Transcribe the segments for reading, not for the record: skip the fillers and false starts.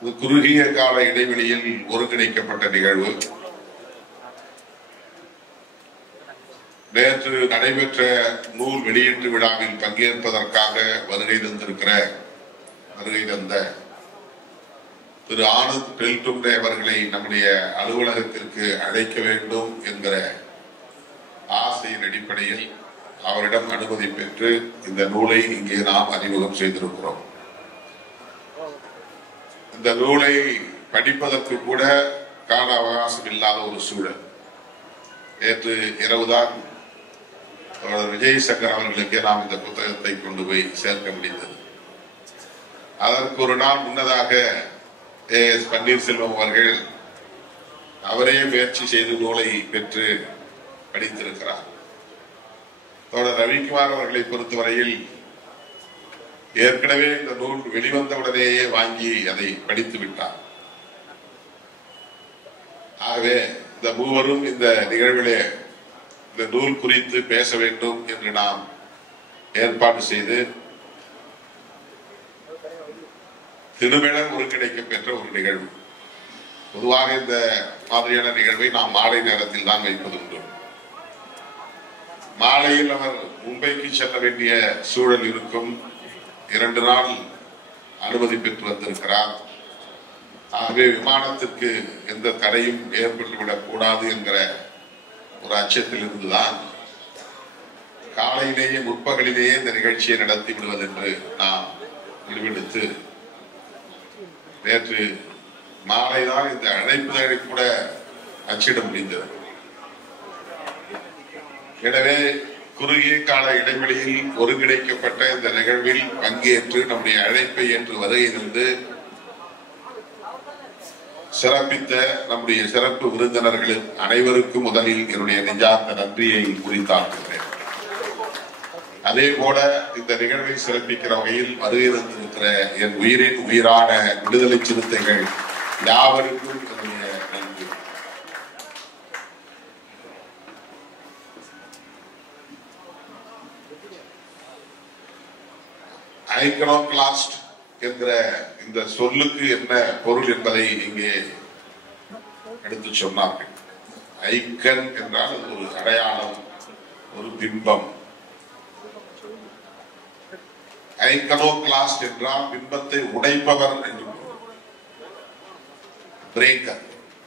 இது குறுகிய கால இடைவெளியில் ஒருங்கிணைக்கப்பட்ட நிகழ்வு. நேற்று நடைபெற்ற நூல் வெளியீட்டு விழாவில் பங்கேற்பதற்காக வருகை தந்த திரு ஆனந்த் பெல்டும்டே அவர்களை நம்முடைய அலுவலகத்திற்கு அழைக்க வேண்டும் என்கிற ஆசையின் அடிப்படையில் அவரிடம் அனுமதி பெற்று இந்த நூலை இங்கே நாம் அறிமுகம் செய்திருக்கிறோம். இந்த நூலை படிப்பதற்கு கூட கால அவகாசம் இல்லாத ஒரு சூழல். நேற்று இரவுதான் விஜய் சங்கர் அவர்களுக்கு நாம் இந்த புத்தகத்தை கொண்டு போய் சேர்க்க முடிந்தது. அதற்கு ஒரு நாள் முன்னதாக எஸ் பன்னீர்செல்வம் அவர்கள் அவரே முயற்சி செய்து நூலை பெற்று படித்திருக்கிறார். தோழர் ரவிக்குமார் அவர்களை பொறுத்தவரையில் ஏற்கனவே இந்த நூல் வெளிவந்தவுடனேயே வாங்கி அதை படித்து விட்டார். ஆகவே இந்த மூவரும் இந்த நிகழ்விலே இந்த நூல் குறித்து பேச வேண்டும் என்று நாம் ஏற்பாடு செய்து திருமணம் ஒருங்கிணைக்க பெற்ற ஒரு நிகழ்வு. பொதுவாக இந்த மாதிரியான நிகழ்வை நாம் மாலை நேரத்தில் தான் வைப்பதுண்டு. மாலையில் அவர் மும்பைக்கு செல்ல வேண்டிய சூழல் இருக்கும். 2 நாள் அனுமதி பெற்று வந்திருக்கிறார். ஆகவே விமானத்திற்கு எந்த தடையும் ஏற்பட்டுவிடக் கூடாது என்கிற ஒரு அச்சத்தில் இருந்துதான் காலையிலேயே முற்பகலிலேயே இந்த நிகழ்ச்சியை நடத்தி விடுவது என்று நாம் முடிவெடுத்து நேற்று மாலைதான் இந்த அழைப்புதலை கூட அச்சிட முடிந்தது. எனவே குறுகிய கால இடைவெளியில் ஒருங்கிணைக்கப்பட்ட இந்த நிகழ்வில் பங்கேற்று நம்முடைய அழைப்பை ஏற்று வருகையிலிருந்து சிறப்பித்த நம்முடைய சிறப்பு விருந்தினர்கள் அனைவருக்கும் முதலில் என்னுடைய நெஞ்சார்ந்த நன்றியை உரித்தாக்குகிறேன். அதே போல இந்த நிகழ்வை சிறப்பிக்கிற வகையில் வருகை தந்திருக்கிற என் உயிரின் உயிரான விடுதலை சிறுத்தைகள் யாவருக்கும் என்னுடைய நன்றி. ஐக்கனோகிளாஸ்ட் என்கிற இந்த சொல்லுக்கு என்ன பொருள் என்பதை இங்கே எடுத்து சொன்னார்கள். ஐக்கன் என்றால் ஒரு அடையாளம், ஒரு பிம்பம். ஐக்கனோகிளாஸ்ட் என்றால் பிம்பத்தை உடைப்பவர் என்று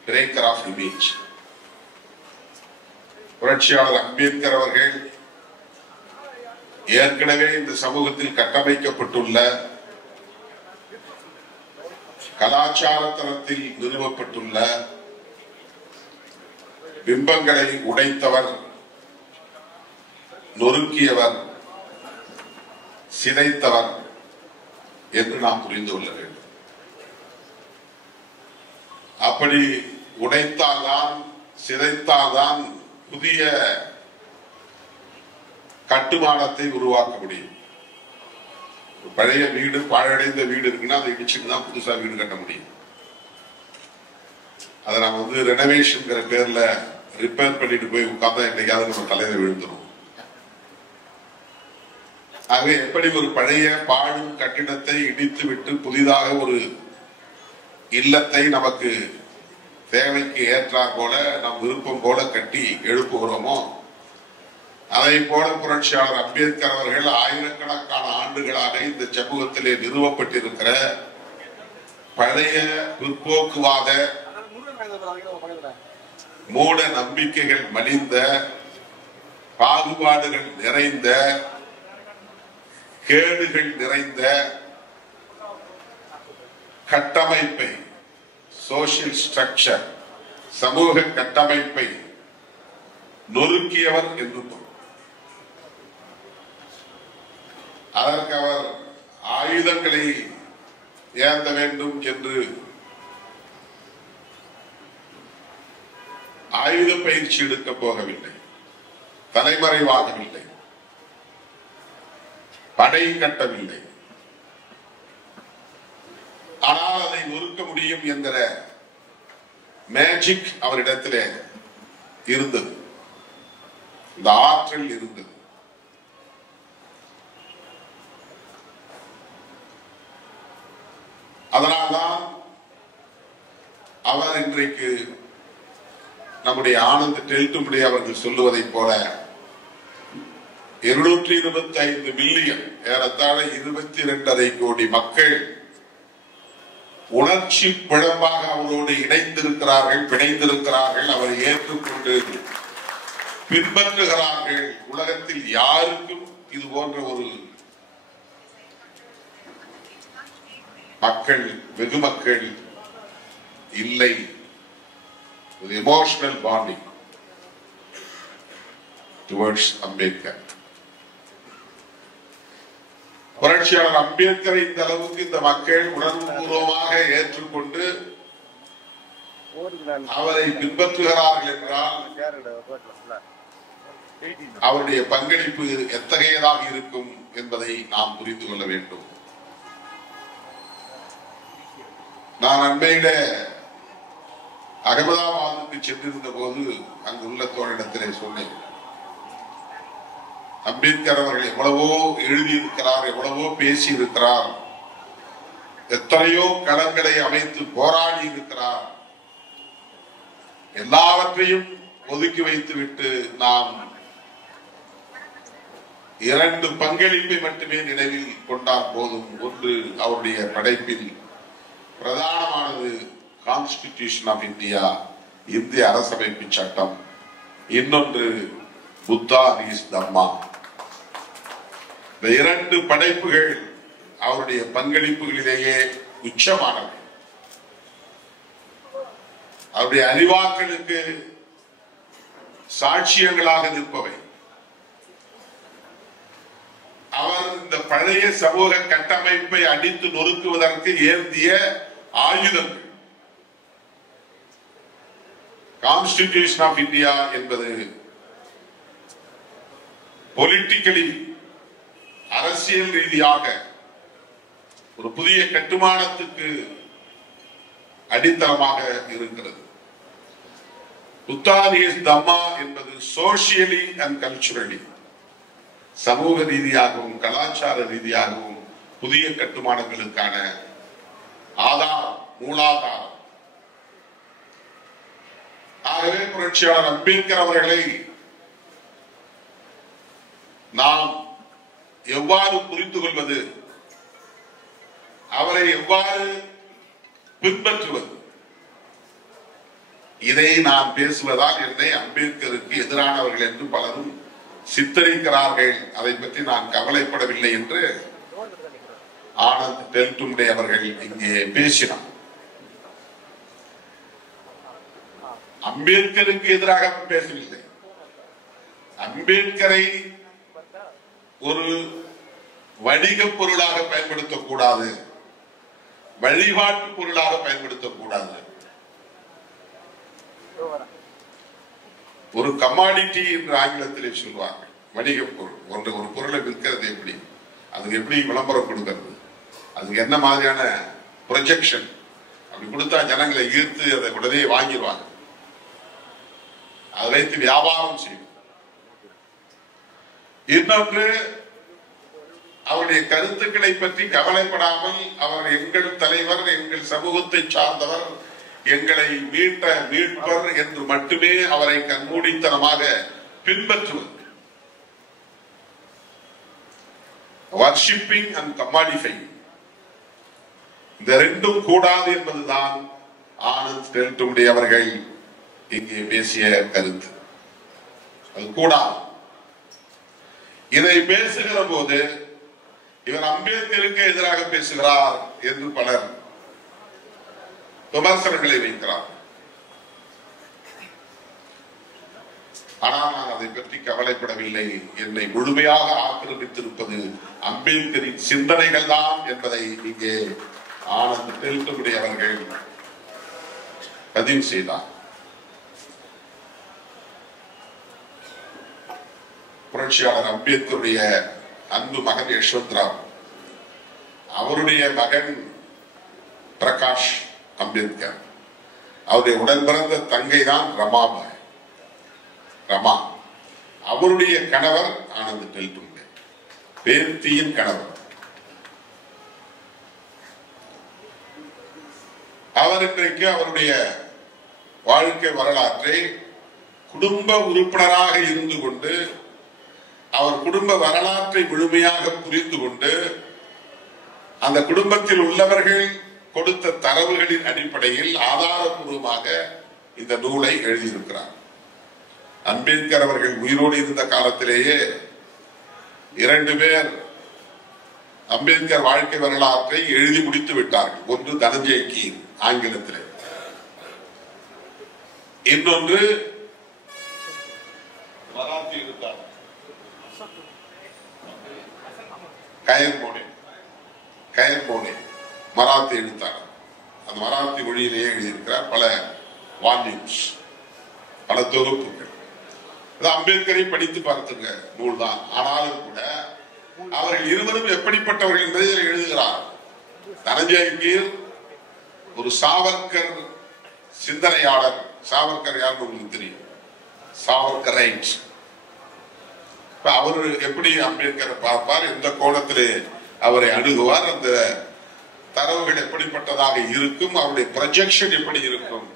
பிரேக்கர் ஆஃப் இமேஜ். புரட்சியாளர் அம்பேத்கர் அவர்கள் ஏற்கனவே இந்த சமூகத்தில் கட்டமைக்கப்பட்டுள்ள கலாச்சார தளத்தில் நிறுவப்பட்டுள்ள பிம்பங்களை உடைத்தவர், நொறுக்கியவர், சிதைத்தவர் என்று நாம் புரிந்து கொள்ள வேண்டும். அப்படி உடைத்தால்தான், சிதைத்தால்தான் புதிய கட்டுமானத்தை உருவாக்க முடியும். பழைய வீடு, பாழடைந்த வீடு இருக்குன்னா அதை இடிச்சுட்டு தான் புதுசா வீடு கட்ட முடியும். அதை நாம் ரெனோவேஷன் பேர்ல ரிப்பேர் பண்ணிட்டு போய் உட்கார்ந்தா என்னைக்காவது நம்ம தலையில விழுந்துரும். ஆகவே எப்படி ஒரு பழைய பாழும் கட்டிடத்தை இடித்து விட்டு புதிதாக ஒரு இல்லத்தை நமக்கு தேவைக்கு ஏற்றார் போல நம் விருப்பம் போல கட்டி எழுப்புகிறோமோ, அதை போல புரட்சியாளர் அம்பேத்கர் அவர்கள் ஆயிரக்கணக்கான ஆண்டுகளாக இந்த சமூகத்திலே நிறுவப்பட்டிருக்கிற பழைய பிற்போக்குவாத மூட நம்பிக்கைகள் மலிந்த, பாகுபாடுகள் நிறைந்த, கேடுகள் நிறைந்த கட்டமைப்பை, சோசியல் ஸ்ட்ரக்சர், சமூக கட்டமைப்பை நொறுக்கியவர் என்று பொருள். அதற்கு அவர் ஆயுதங்களை ஏந்த வேண்டும் என்று ஆயுத பயிற்சி எடுக்க போகவில்லை, தலைமறைவாகவில்லை, படை கட்டவில்லை. ஆனால் அதை நொறுக்க முடியும் என்கிற மேஜிக் அவரிடத்திலே இருந்தது, இந்த ஆற்றல் இருந்தது. அதனால்தான் அவர் இன்றைக்கு நம்முடைய ஆனந்த் டெல்டும்படி அவர்கள் சொல்லுவதைப் போல 225 மில்லியன் ஏறத்தாழ 22.5 கோடி மக்கள் உணர்ச்சி பிழம்பாக அவரோடு இணைந்திருக்கிறார்கள், பிணைந்திருக்கிறார்கள். அவரை ஏற்றுக்கொண்டு பின்பற்றுகிறார்கள். உலகத்தில் யாருக்கும் இது போன்ற ஒரு மக்கள், வெகு மக்கள் இல்லை. Emotional bonding towards Ambedkar. புரட்சியாளர் அம்பேத்கரை இந்த அளவுக்கு இந்த மக்கள் உணர்வுபூர்வமாக ஏற்றுக்கொண்டு அவரை பின்பற்றுகிறார்கள் என்றால் அவருடைய பங்களிப்பு எத்தகையதாக இருக்கும் என்பதை நாம் புரிந்து கொள்ள வேண்டும். நான் அண்மையில அகமதாபாத்துக்கு சென்றிருந்த போது அங்குள்ள தோழனிடத்திலே சொன்னேன், அம்பேத்கர் அவர்கள் எவ்வளவோ எழுதியிருக்கிறார், எவ்வளவோ பேசி இருக்கிறார், எத்தனையோ களங்களை அமைத்து போராடி இருக்கிறார். எல்லாவற்றையும் ஒதுக்கி வைத்துவிட்டு நாம் 2 பங்களிப்பை மட்டுமே நினைவில் கொண்டால் போதும். ஒன்று, அவருடைய படைப்பில் பிரதானமானது கான்ஸ்டிடியூஷன் ஆஃப் இந்தியா, இந்திய அரசமைப்பு சட்டம். இன்னொன்று புத்தா இஸ் தம்மா. இந்த 2 படைப்புகள் அவருடைய பங்களிப்புகளிலேயே உச்சமானவை. அவருடைய அறிவாக்களுக்கு சாட்சியங்களாக நிற்பவை. அவர் இந்த பழைய சமூக கட்டமைப்பை அடித்து நொறுக்குவதற்கு ஏந்திய ஆயுதங்கள். கான்ஸ்டிடியூஷன் ஆஃப் இந்தியா என்பது பொலிட்டிக்கலி, அரசியல் ரீதியாக ஒரு புதிய கட்டுமானத்துக்கு அடித்தளமாக இருக்கிறது. புத்தா இஸ் தம்மா என்பது சோசியலி அண்ட் கல்ச்சுரலி, சமூக ரீதியாகவும் கலாச்சார ரீதியாகவும் புதிய கட்டுமானங்களுக்கான ஆதாரம், மூலாதாரம். ஆகவே புரட்சியாளர் அம்பேத்கர் அவர்களை நாம் எவ்வாறு புரிந்து கொள்வது, அவரை எவ்வாறு பின்பற்றுவது, இதை நான் பேசுவதால் என்னை அம்பேத்கருக்கு எதிரானவர்கள் என்று பலரும் சித்தரிக்கிறார்கள். அதை பற்றி நான் கவலைப்படவில்லை என்று ஆனந்த் டெல்டும்படி அவர்கள் இங்கே பேசினார். அம்பேத்கருக்கு எதிராக பேசவில்லை. அம்பேத்கரை ஒரு வணிக பொருளாக பயன்படுத்தக்கூடாது, வழிபாட்டு பொருளாக பயன்படுத்தக்கூடாது. ஒரு கமாடிட்டி என்று ஆங்கிலத்திலே சொல்வார்கள். வணிக பொருள், ஒரு பொருளை விற்கிறது எப்படி, அதுக்கு எப்படி விளம்பரம் கொடுக்கிறது, அதுக்கு என்ன மாதிரியான ப்ரொஜெக்ஷன், அப்படி கொடுத்தா ஜனங்களை ஈர்த்து அதை உடனே வாங்கிடுவாங்க. அதை வைத்து வியாபாரம் செய்யும். இன்னொன்று, அவருடைய கருத்துக்களை பற்றி கவலைப்படாமல் அவர் எங்கள் தலைவர், எங்கள் சமூகத்தை சார்ந்தவர், எங்களை மீட்ட மீட்பர் என்று மட்டுமே அவரை கண்மூடித்தனமாக பின்பற்றுவது. வர்ஷிப்பிங் அண்ட் கமாடிஃபைங், இந்த 2ம் கூடாது என்பதுதான் ஆனந்த் டெல்டும்படி அவர்கள் இங்கே பேசிய கருத்து. அது கூடாது. இதை பேசுகிற போது இவர் அம்பேத்கருக்கு எதிராக பேசுகிறார் என்று பலர் விமர்சனங்களை வைக்கிறார். ஆனால் நான் அதை பற்றி கவலைப்படவில்லை. என்னை முழுமையாக ஆக்கிரமித்திருப்பது அம்பேத்கரின் சிந்தனைகள் தான் என்பதை இங்கே ஆனந்த் டெல்டும்படி அவர்கள் பதிவு செய்தார். புரட்சியாளர் அம்பேத்கருடைய அன்பு மகன் யஷ்வந்த்ராவ், அவருடைய மகன் பிரகாஷ் அம்பேத்கர், அவருடைய உடன் பிறந்த தங்கை தான் ரமா. அவருடைய கணவர் ஆனந்த் டெல்டும்படி, பேத்தியின் கணவர். அவர் இன்றைக்கு அவருடைய வாழ்க்கை வரலாற்றை குடும்ப உறுப்பினராக இருந்து கொண்டு அவர் குடும்ப வரலாற்றை முழுமையாக புரிந்து கொண்டு அந்த குடும்பத்தில் உள்ளவர்கள் கொடுத்த தரவுகளின் அடிப்படையில் ஆதாரபூர்வமாக இந்த நூலை எழுதியிருக்கிறார். அம்பேத்கர் அவர்கள் உயிரோடு இருந்த காலத்திலேயே 2 பேர் அம்பேத்கர் வாழ்க்கை வரலாற்றை எழுதி முடித்து விட்டார்கள். ஒன்று தனஞ்சய் கீர் ஆங்கிலத்தில், இன்னொன்று மராத்தி எழுத்தாளர் கயர்மோனே மராத்தி எழுத்தாளர். அந்த மராத்தி மொழியிலேயே எழுதியிருக்கிறார். பல வால்யூம்ஸ், பல தொகுப்புகள். அம்பேத்கரை படித்து பார்த்துங்க, நூல் தான். ஆனாலும் கூட அவர்கள் இருவரும் எப்படிப்பட்டவர்கள் என்பதை எழுதுகிறார். தனஞ்சய் கீர் ஒரு சாவர்கர் சிந்தனையாளர். சாவர்கர் யாருன்னு உங்களுக்கு தெரியும், சாவர்கரைட். அவர் எப்படி அம்பேத்கரை பார்ப்பார், எந்த கோணத்திலே அவரை அணுகுவார், அந்த தரவுகள் எப்படிப்பட்டதாக இருக்கும், அவருடைய ப்ரொஜெக்ஷன் எப்படி இருக்கும்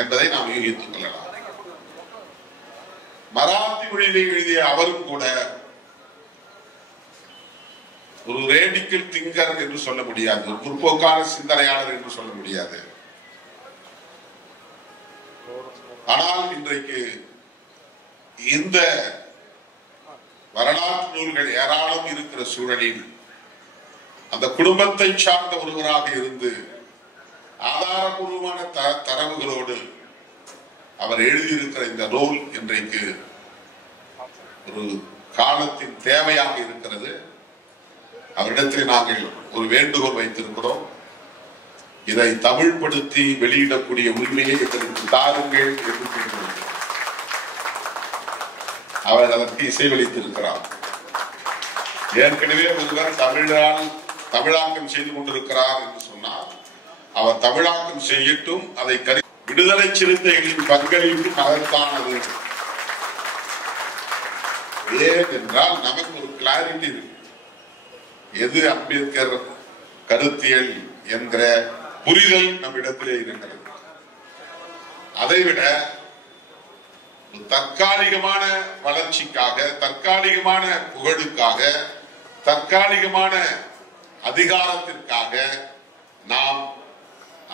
என்பதை நாம் யூகித்துக் கொள்ளலாம். மராத்தி மொழியிலே எழுதிய அவரும் கூட ஒரு ரேடிக்கல் திங்கர் என்று சொல்ல முடியாது, ஒரு முற்போக்கான சிந்தனையாளர் என்று சொல்ல முடியாது. ஆனால் இன்றைக்கு இந்த வரலாற்று நூல்கள் ஏராளம் இருக்கிற சூழலில் அந்த குடும்பத்தை சார்ந்த ஒருவராக இருந்து ஆதாரபூர்வமான தரவுகளோடு அவர் எழுதியிருக்கிற இந்த நூல் இன்றைக்கு ஒரு காலத்தின் தேவையாக இருக்கிறது. அவரிடத்தில் நாங்கள் ஒரு வேண்டுகோள் வைத்திருக்கிறோம். இதை தமிழ்படுத்தி வெளியிடக்கூடிய உரிமையை எங்களுக்கு தாருங்கள் என்று கேட்கிறோம். அவர் அதற்கு இசைவளித்திருக்கிறார். ஏற்கனவே ஒருவர் தமிழாக்கம் செய்து கொண்டிருக்கிறார் என்று சொன்னால் அவர் தமிழாக்கம் செய்யட்டும். அதை விடுதலை சிறுத்தைகளின் பங்களிப்பு மகத்தானது. ஏன் என்றால் நமக்கு ஒரு கிளாரிட்டி இருக்கு. எது அம்பேத்கர் கருத்தியல் என்கிற புரிதல் நம்மிடத்திலே இருக்கிறது. அதைவிட தற்காலிகமான வளர்ச்சிக்காக, தற்காலிகமான புகழுக்காக, தற்காலிகமான அதிகாரத்திற்காக நாம்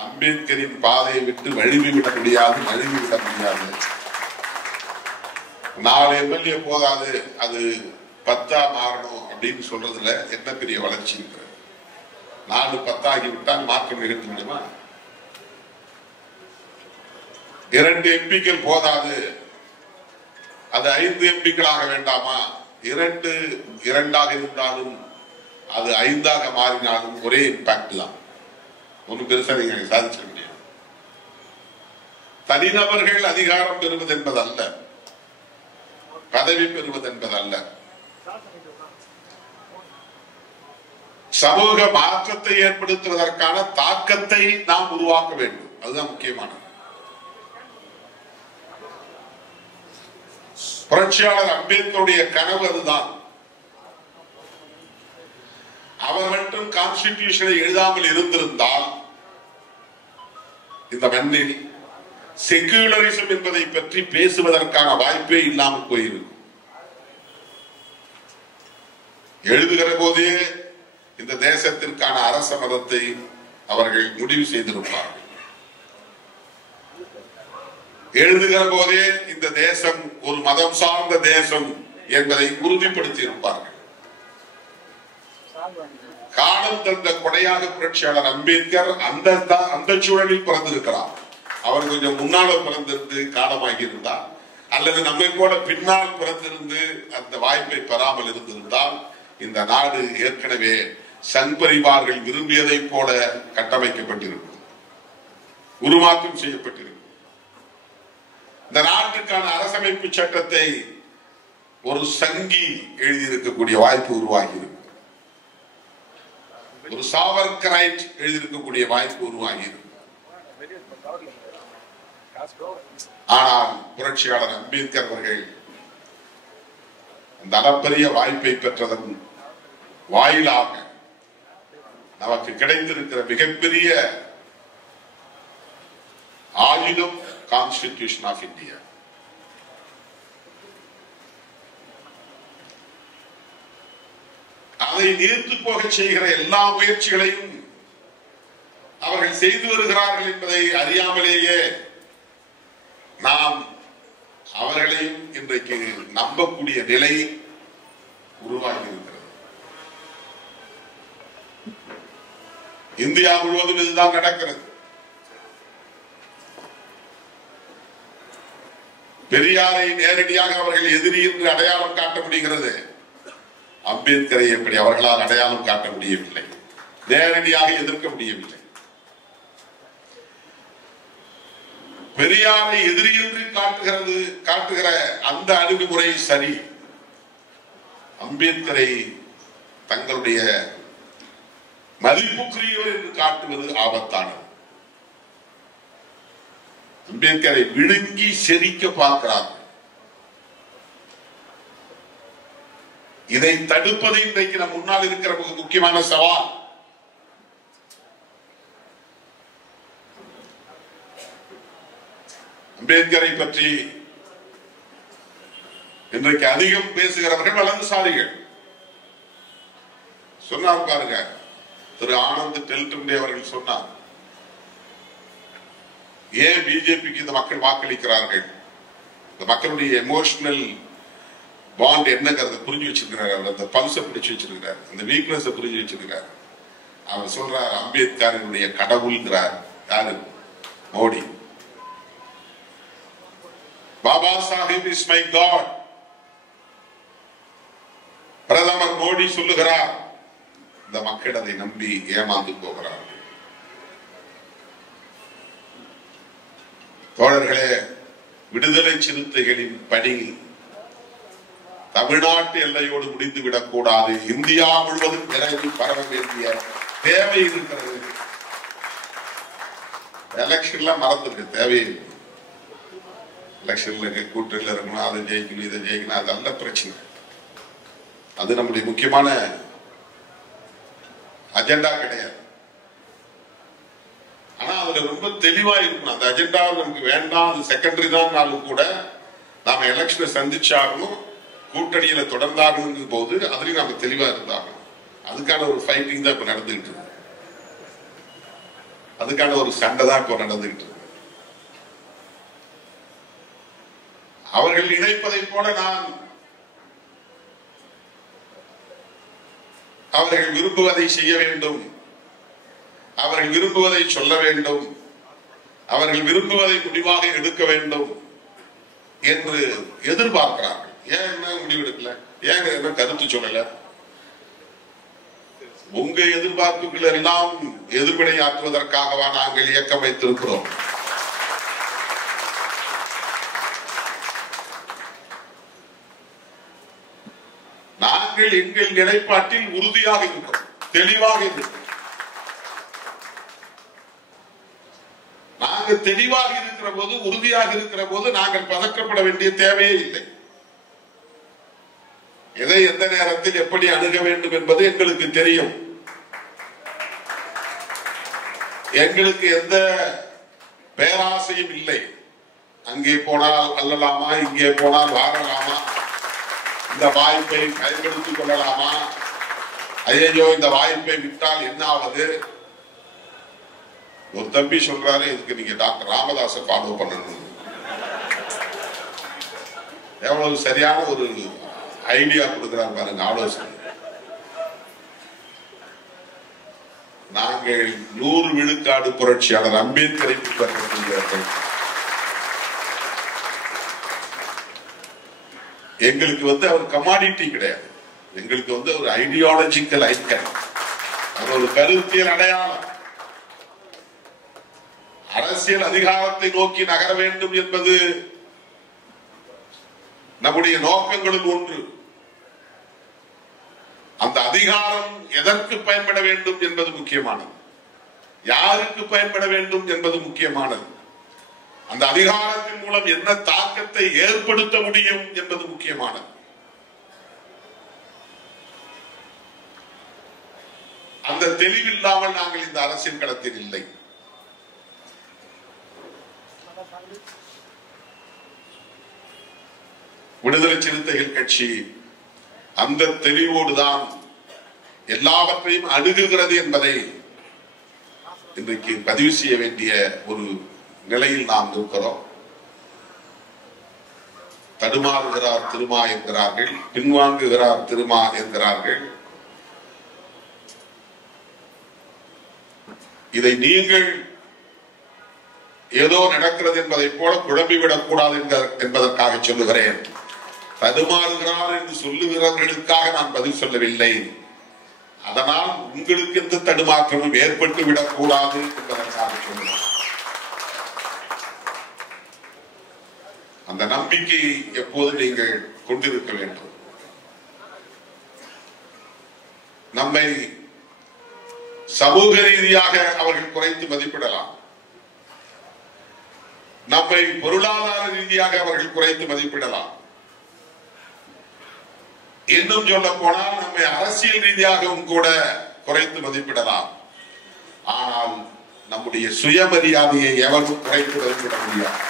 அம்பேத்கரின் பாதையை விட்டு வழிவிட முடியாது. 4 எம்எல்ஏ போதாது, அது 10 மாறணும் அப்படின்னு சொல்றதுல என்ன பெரிய வளர்ச்சி இருக்கு? 4 10 ஆகிவிட்டால் மாற்றம் நிகழ்த்த முடியுமா? 2 எம்பிக்கள் போதாது, அது 5 எம்பிக்களாக வேண்டாமா? 2 2ஆக இருந்தாலும் அது 5ஆக மாறினாலும் ஒரே இம்பாக்ட் தான். ஒன்னும் பெருசா நீங்க சாதிச்சிட முடியாது. தனிநபர்கள் அதிகாரம் பெறுவது என்பதல்ல, பதவி பெறுவது என்பதல்ல, சமூக மாற்றத்தை ஏற்படுத்துவதற்கான தாக்கத்தை நாம் உருவாக்க வேண்டும். அதுதான் முக்கியமானது. புரட்சியாளர் அம்பேத்கருடைய கனவு அதுதான். அவர் மட்டும் கான்ஸ்டிடியூஷனை எழுதாமல் இருந்திருந்தால் இந்த மண்ணில் செக்யூலரிசம் என்பதை பற்றி பேசுவதற்கான வாய்ப்பே இல்லாமல் போயிருக்கும். எழுதுகிற போதே இந்த தேசத்திற்கான அரச மதத்தை அவர்கள் முடிவு செய்திருப்பார்கள். எழுதுகிற போதே இந்த தேசம் ஒரு மதம் சார்ந்த தேசம் என்பதை உறுதிப்படுத்தி இருப்பார்கள். காலம் தந்த கொடையாக புரட்சியாளர் அம்பேத்கர் அந்த சூழலில் பிறந்திருக்கிறார். அவர் கொஞ்சம் முன்னால பிறந்திருந்து காலமாகி இருந்தார், அல்லது நம்மை போல பின்னால் பிறந்திருந்து அந்த வாய்ப்பை பெறாமல் இருந்திருந்தால் இந்த நாடு ஏற்கனவே சங்பரிவார்கள் விரும்பியதை போல கட்டமைக்கப்பட்டிருக்கும், உருமாற்றம் செய்யப்பட்டிருக்கும். இந்த நாட்டுக்கான அரசமைப்பு சட்டத்தை ஒரு சங்கி எழுதியிருக்கக்கூடிய வாய்ப்பு உருவாகி இருக்கும், ஒரு சாவர்கரைட் எழுதியிருக்கக்கூடிய வாய்ப்பு உருவாகி இருக்கும். ஆனால் புரட்சியாளர் அம்பேத்கர் அவர்கள் அந்த அளப்பரிய வாய்ப்பை பெற்றதன் வாயிலாக நமக்கு கிடைத்திருக்கிற மிகப்பெரிய ஆயுதம் கான்ஸ்டிடியூஷன் ஆஃப் இந்தியா. அதை நீர்த்து போக செய்கிற எல்லா முயற்சிகளையும் அவர்கள் செய்து வருகிறார்கள் என்பதை அறியாமலேயே நாம் அவர்களையும் இன்றைக்கு நம்பக்கூடிய நிலை உருவாகி இருக்கிறது. இந்தியா முழுவதும் இதுதான் நடக்கிறது. பெரியாரை நேரடியாக அவர்கள் எதிரி என்று அடையாளம் காட்ட முடிகிறது. அம்பேத்கரை எப்படி அவர்களால் அடையாளம் காட்ட முடியவில்லை, நேரடியாக எதிர்க்க முடியவில்லை. பெரியாரை எதிரி என்று காட்டுகிற அந்த அணுகுமுறை சரி. அம்பேத்கரை தங்களுடைய மதிப்புக்குரியவர் என்று காட்டுவது ஆபத்தானது. அம்பேத்கரை விழுங்கி செரிக்க பார்க்கிறார்கள். இதை தடுப்பது இன்றைக்கு நம் முன்னால் இருக்கிற முக்கியமான சவால். அம்பேத்கரை பற்றி இன்றைக்கு அதிகம் பேசுகிறவர்கள் வலதுசாரிகள். சொன்னார் பாருங்க, திரு ஆனந்த் டெல்டும்டே அவர்கள் சொன்னார், ஏன் பிஜேபிக்கு இந்த மக்கள் வாக்களிக்கிறார்கள், இந்த மக்களுடைய எமோஷனல் பாண்ட் என்னங்கிறத புரிஞ்சு வச்சிருக்கிறார். அவர் அந்த பல்ஸை பிடிச்சு வச்சிருக்கிறார், அந்த வீக்னஸ் புரிஞ்சு வச்சிருக்கிறார். அவர் சொல்றார், அம்பேத்கரினுடைய கடவுள்ங்கிறார். யாரு? Modi. Baba Sahib is my God. பிரதமர் மோடி சொல்லுகிறார். இந்த மக்கள் அதை நம்பி ஏமாந்து போகிறார். தோழர்களே, விடுதலை சிறுத்தைகளின் பணி தமிழ்நாட்டு எல்லையோடு முடிந்துவிடக் கூடாது. இந்தியா முழுவதும் விரைவில் பரவ வேண்டிய தேவை இருக்கிறது. எலெக்ஷன்ல மறந்துருக்கு, தேவையில்லை. எலெக்ஷன்ல கூட்டணியில் இருக்கணும், அதை ஜெயிக்கணும், இதை ஜெயிக்கணும், அதல்ல பிரச்சனை. அது நம்முடைய முக்கியமான அஜெண்டா கிடையாது. ஆனா அதுல ரொம்ப தெளிவா இருக்கணும். அந்த அஜெண்டா நமக்கு வேண்டாம், அது செகண்டரி தான் கூட நாம எலெக்ஷனை சந்திச்சாகணும், கூட்டணியில தொடர்ந்தாகணும் போது அதுலயும் நாம தெளிவா இருந்தாகணும். அதுக்கான ஒரு ஃபைட்டிங் தான் இப்ப நடந்துகிட்டு இருக்கு. அதுக்கான ஒரு சண்டை தான் இப்ப நடந்துகிட்டு இருக்கு. அவர்கள் நினைப்பதை போல நான் அவர்கள் விரும்புவதை செய்ய வேண்டும், அவர்கள் விரும்புவதை சொல்ல வேண்டும், அவர்கள் விரும்புவதை முடிவாக எடுக்க வேண்டும் என்று எதிர்பார்க்கிறார்கள். ஏன் என்ன முடிவு எடுக்கல, ஏன் என்ன கருத்து சொல்லல? உங்க எதிர்பார்ப்புகள் எல்லாம் எதிர்வினையாற்றுவதற்காகவா நாங்கள் இயக்கம் வைத்திருக்கிறோம்? நாங்கள் எங்கள் நிலைப்பாட்டில் உறுதியாக இருக்கிறோம், தெளிவாக இருக்கிறோம். நாங்கள் தெளிவாக இருக்கிற போது, உறுதியாக இருக்கிற போது நாங்கள் பதக்கப்பட வேண்டிய தேவையே இல்லை. எதை எந்த நேரத்தில் எப்படி அணுக வேண்டும் என்பது எங்களுக்கு தெரியும். எங்களுக்கு எந்த பேராசையும் இல்லை. அங்கே போனால் அல்லலாமா, இங்கே போனால் வாரலாமா, இந்த வாய்ப்பை பயன்படுத்திக் கொள்ளலாமா, ஐயோ இந்த வாய்ப்பை விட்டால் என்ன ஆவது? ஒரு தம்பி சொல்றாரு, இதுக்கு நீங்க டாக்டர் ராமதாஸை ஃபாலோ பண்ணணும். எவ்வளவு சரியான ஒரு ஐடியா கொடுக்கிறார் பாருங்க, ஆலோசனை. நாங்கள் 100 விழுக்காடு புரட்சியாளர் அம்பேத்கரை பின்பற்றக்கூடியவர்கள். எங்களுக்கு அவர் கமாடிட்டி கிடையாது. எங்களுக்கு ஒரு ஐடியாலஜிக்கல் ஐக்கன், ஒரு கருத்தியல் அடையாளம். அரசியல் அதிகாரத்தை நோக்கி நகர வேண்டும் என்பது நம்முடைய நோக்கங்களில் ஒன்று. அந்த அதிகாரம் எதற்கு பயன்பட வேண்டும் என்பது முக்கியமானது, யாருக்கு பயன்பட வேண்டும் என்பது முக்கியமானது, அந்த அதிகாரத்தின் மூலம் என்ன தாக்கத்தை ஏற்படுத்த முடியும் என்பது முக்கியமானது. அந்த தெளிவில்லாமல் நாங்கள் இந்த அரசியல் களத்தில் இல்லை. விடுதலை சிறுத்தைகள் கட்சி அந்த தெளிவோடுதான் எல்லாவற்றையும் அணுகுகிறது என்பதை இன்றைக்கு பதிவு செய்ய வேண்டிய ஒரு நிலையில் நாம் இருக்கிறோம். தடுமாறுகிறார் திருமா என்கிறார்கள், பின்வாங்குகிறார் திருமா என்கிறார்கள். இதை நீங்கள் ஏதோ நடக்கிறது என்பதை போல குழம்பிவிடக் கூடாது என்பதற்காக சொல்லுகிறேன். தடுமாறுகிறார் என்று சொல்லுகிறவர்களுக்காக நான் பதில் சொல்லவில்லை. அதனால் உங்களுக்கு எந்த தடுமாற்றமும் ஏற்பட்டு விடக்கூடாது என்பதற்காக சொல்லுகிறேன். அந்த நம்பிக்கை எப்போது நீங்கள் கொண்டிருக்க வேண்டும். நம்மை சமூக ரீதியாக அவர்கள் குறைத்து மதிப்பிடலாம், நம்மை பொருளாதார ரீதியாக அவர்கள் குறைத்து மதிப்பிடலாம், இன்னும் சொல்ல போனால் நம்மை அரசியல் ரீதியாகவும் கூட குறைத்து மதிப்பிடலாம். ஆனால் நம்முடைய சுயமரியாதையை எவரும் குறைத்து மதிப்பிட முடியாது.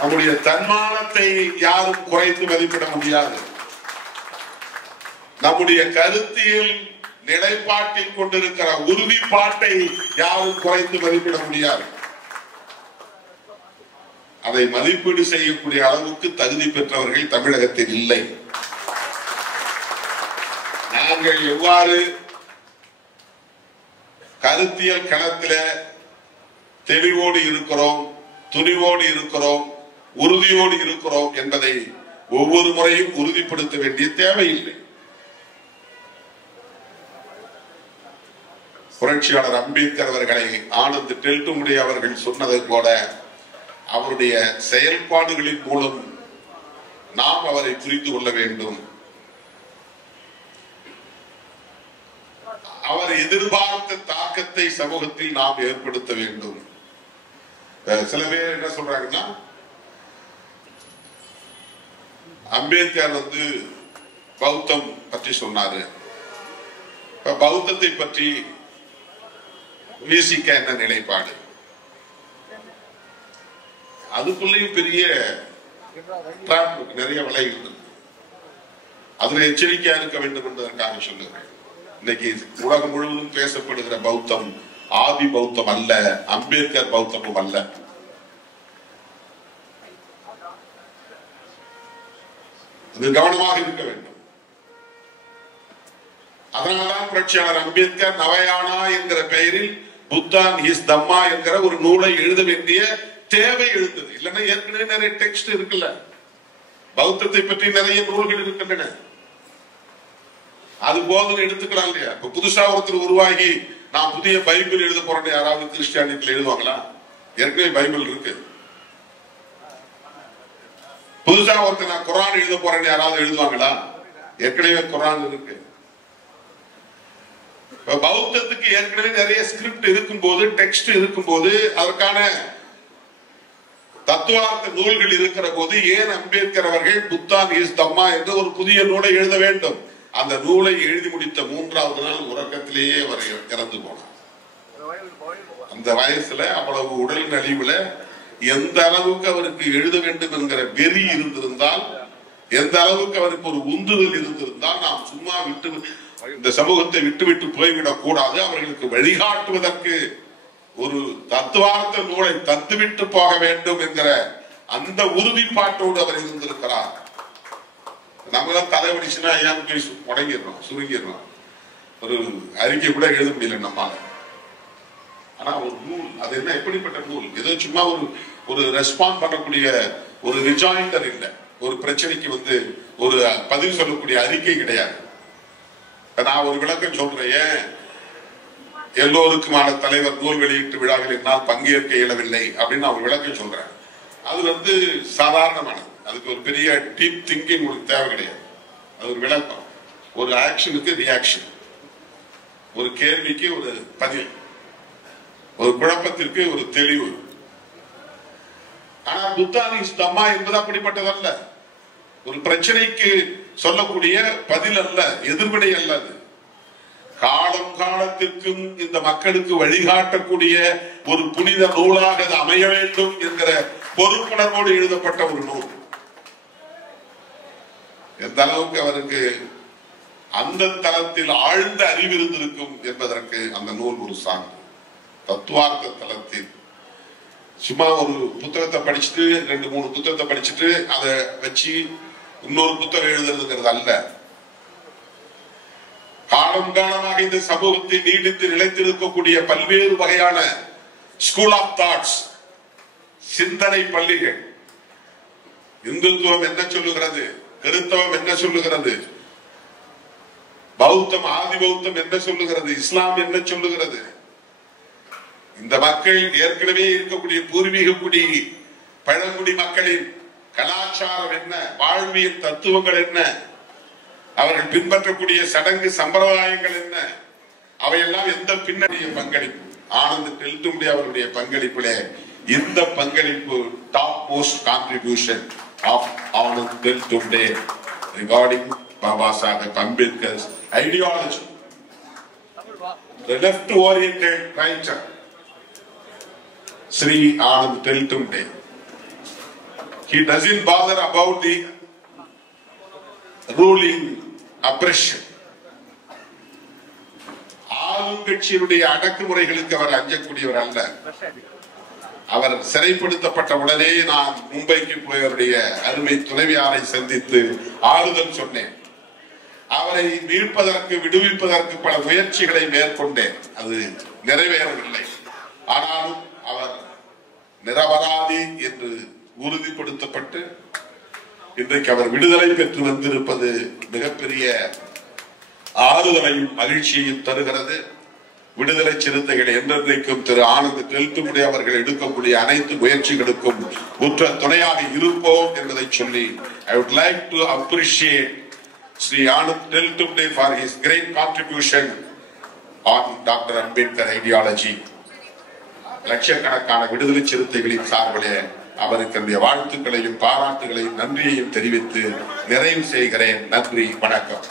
நம்முடைய தன்மானத்தை யாரும் குறைத்து மதிப்பிட முடியாது. நம்முடைய கருத்தியல் நிலைப்பாட்டில் கொண்டிருக்கிற உறுதிப்பாட்டை யாரும் குறைத்து மதிப்பிட முடியாது. அதை மதிப்பீடு செய்யக்கூடிய அளவுக்கு தகுதி பெற்றவர்கள் தமிழகத்தில் இல்லை. நாங்கள் எவ்வாறு கருத்தியல் களத்தில் தெளிவோடு இருக்கிறோம், துணிவோடு இருக்கிறோம், உறுதியோடு இருக்கிறோம் என்பதை ஒவ்வொரு முறையும் உறுதிப்படுத்த வேண்டிய தேவையில்லை. புரட்சியாளர் அம்பேத்கர் அவர்களை ஆனந்த் டெல்டுமுடி அவர்கள் சொன்னதை போல அவருடைய செயல்பாடுகளின் மூலம் நாம் அவரை புரிந்து கொள்ள வேண்டும். அவர் எதிர்பார்த்த தாக்கத்தை சமூகத்தில் நாம் ஏற்படுத்த வேண்டும். சில பேர் என்ன சொல்றாங்கன்னா, அம்பேத்கர் பௌத்தம் பற்றி சொன்னாரு, பௌத்தத்தை பற்றி விசிக என்ன நிலைப்பாடு? அதுக்குள்ளேயும் பெரிய நிறைய விலைகள், அதுல எச்சரிக்கையா இருக்க வேண்டும் என்பதற்காக சொல்லுகிறேன். இன்னைக்கு உலகம் முழுவதும் பேசப்படுகிற பௌத்தம் ஆதி பௌத்தம் அல்ல, அம்பேத்கர் பௌத்தமும் அல்ல. அது கவனமாக இருக்க வேண்டும். அதனால்தான் புரட்சியாளர் அம்பேத்கர் நவயானா என்கிற பெயரில் புத்தான் இஸ் தம்மா என்கிற ஒரு நூலை எழுத வேண்டிய தேவை எழுந்தது. இல்லைன்னா ஏற்கனவே நிறைய டெக்ஸ்ட் இருக்குல்ல, பௌத்தத்தை பற்றி நிறைய நூல்கள் இருக்கின்றன, அது போதும் எடுத்துக்கலாம் இல்லையா? இப்ப புதுசா ஒருத்தர் உருவாகி நான் புதிய பைபிள் எழுத போறேன் யாராவது கிறிஸ்டியானிட்டியில் எழுதுவாங்களா? ஏற்கனவே பைபிள் இருக்கு. புதுசா ஒருத்தர் நான் குரான் எழுத போறேன் யாராவது எழுதுவாங்களா? ஏற்கனவே குரான் இருக்கு. பௌத்தத்துக்கு ஏற்கனவே நிறைய ஸ்கிரிப்ட் இருக்கும் போது, டெக்ஸ்ட் இருக்கும் போது, அதற்கான தத்துவார்த்த நூல்கள் இருக்கிற போது ஏன் அம்பேத்கர் அவர்கள் புத்தான் இஸ் தம்மா என்று ஒரு புதிய நூலை எழுத வேண்டும்? அந்த நூலை எழுதி முடித்த 3வது நாள் உறக்கத்திலேயே அவர் இறந்து போனார். அந்த வயசுல அவ்வளவு உடல் நலிவுல எந்த அளவுக்கு அவருக்கு எழுத வேண்டும் என்கிற வெறி இருந்திருந்தால், எந்த அளவுக்கு அவருக்கு ஒரு உந்துதல் இருந்திருந்தால், நாம் சும்மா இந்த சமூகத்தை விட்டுவிட்டு போய்விடக் கூடாது, அவர்களுக்கு வழிகாட்டுவதற்கு ஒரு தத்துவார்த்த நூலை தத்துவிட்டு போக வேண்டும் என்கிற அந்த உறுதிப்பாட்டோடு அவர் இருந்திருக்கிறார். நம்மளாம் தலைவடிச்சுன்னா ஐயான்னு போய் முடங்கிடுறோம், சுருங்கிடுறோம், ஒரு அறிக்கை கூட எழுத முடியல நம்மால. ஆனா ஒரு நூல், அது என்ன எப்படிப்பட்ட நூல்? ஏதோ சும்மா ஒரு ரெஸ்பாண்ட் பண்ணக்கூடிய ஒரு ரிஜாயிண்டர் இல்லை, ஒரு பிரச்சனைக்கு ஒரு பதில் சொல்லக்கூடிய அறிக்கை கிடையாது. நான் ஒரு விளக்கம் சொல்றேன். எல்லோருக்குமான தலைவர் நூல் வெளியீட்டு விழாவில் என்னால் பங்கேற்க இயலவில்லை அப்படின்னு நான் ஒரு விளக்கம் சொல்றேன். அது சாதாரணமானது, அதுக்கு ஒரு பெரிய டீப் திங்கிங் உங்களுக்கு தேவை கிடையாது. அது ஒரு விளக்கம், ஒரு ஆக்ஷனுக்கு ரியாக்ஷன், ஒரு கேள்விக்கு ஒரு பதில், ஒரு குழப்பத்திற்கு ஒரு தெளிவு. ஆனா புத்தானி தம்மா என்பது அப்படிப்பட்டதல்ல. ஒரு பிரச்சனைக்கு சொல்லக்கூடிய பதில் அல்ல, எதிர்வினை அல்ல. அது காலம் காலத்திற்கும் இந்த மக்களுக்கு வழிகாட்டக்கூடிய ஒரு புனித நூலாக அது அமைய வேண்டும் என்கிற பொறுப்புணர்வோடு எழுதப்பட்ட ஒரு நூல். எந்த அளவுக்கு அவருக்கு அந்த தளத்தில் ஆழ்ந்த அறிவு இருந்திருக்கும் என்பதற்கு அந்த நூல் ஒரு சான்று. தத்துவார்த்த தளத்தில் சும்மா ஒரு புத்தகத்தை படிச்சுட்டு 2-3 புத்தகத்தை படிச்சுட்டு அதை வச்சு இன்னொரு புத்தகம் எழுதுறதுங்கிறது அல்ல. காலம் காலமாக இந்த சமூகத்தை நீடித்து நிலைத்திருக்கக்கூடிய பல்வேறு வகையான ஸ்கூல் ஆஃப் தாட்ஸ், சிந்தனை பள்ளிகள். இந்துத்துவம் என்ன சொல்லுகிறது, கிறிஸ்தவம் என்ன சொல்லுகிறது, பௌத்தம் ஆதி பௌத்தம் என்ன சொல்லுகிறது, இஸ்லாம் என்ன சொல்லுகிறது, இந்த மக்கள் ஏற்கனவே இருக்கக்கூடிய பூர்வீக குடி பழங்குடி மக்களின் கலாச்சாரம் என்ன, வாழ்வியல் தத்துவங்கள் என்ன, அவர்கள் பின்பற்றக்கூடிய சடங்கு சம்பிரதாயங்கள் என்ன, அவையெல்லாம் எந்த பின்னணிய பங்களிப்பு. ஆனந்த் டெல்தும்டே அவருடைய பங்களிப்பிலே இந்த பங்களிப்பு top most contribution of Anand Teltumbde regarding Baba Saheb Ambedkar's ideology. The left oriented writer Sri Anand Teltumbde. He doesn't bother about the ruling oppression. ஆளுங்கட்சியினுடைய அடக்குமுறைகளுக்கு அவர் அஞ்சக்கூடியவர் அல்ல. அவர் சிறைப்படுத்தப்பட்ட உடனே நான் மும்பைக்கு போய் அவருடைய அருமை துணைவியாரை சந்தித்து ஆறுதல் சொன்னேன். அவரை மீட்பதற்கு விடுவிப்பதற்கு பல முயற்சிகளை மேற்கொண்டேன். அது நிறைவேறவில்லை. ஆனாலும் அவர் நிரபராதி என்று உறுதிப்படுத்தப்பட்டு இன்றைக்கு அவர் விடுதலை பெற்று வந்திருப்பது மிகப்பெரிய ஆறுதலையும் மகிழ்ச்சியையும் தருகிறது. விடுதலை சிறுத்தைகள் என்றென்றைக்கும் திரு ஆனந்த் டெல்தும்டே அவர்கள் எடுக்கக்கூடிய அனைத்து முயற்சிகளுக்கும் உற்ற துணையாக இருப்போம் என்பதை சொல்லி I would like to appreciate Sri Anand Teltumbde for his great contribution on Dr. Ambedkar ideology. லட்சக்கணக்கான விடுதலை சிறுத்தைகளின் சார்பிலே அவருக்கு வாழ்த்துக்களையும் பாராட்டுகளையும் நன்றியையும் தெரிவித்து நிறைவு செய்கிறேன். நன்றி, வணக்கம்.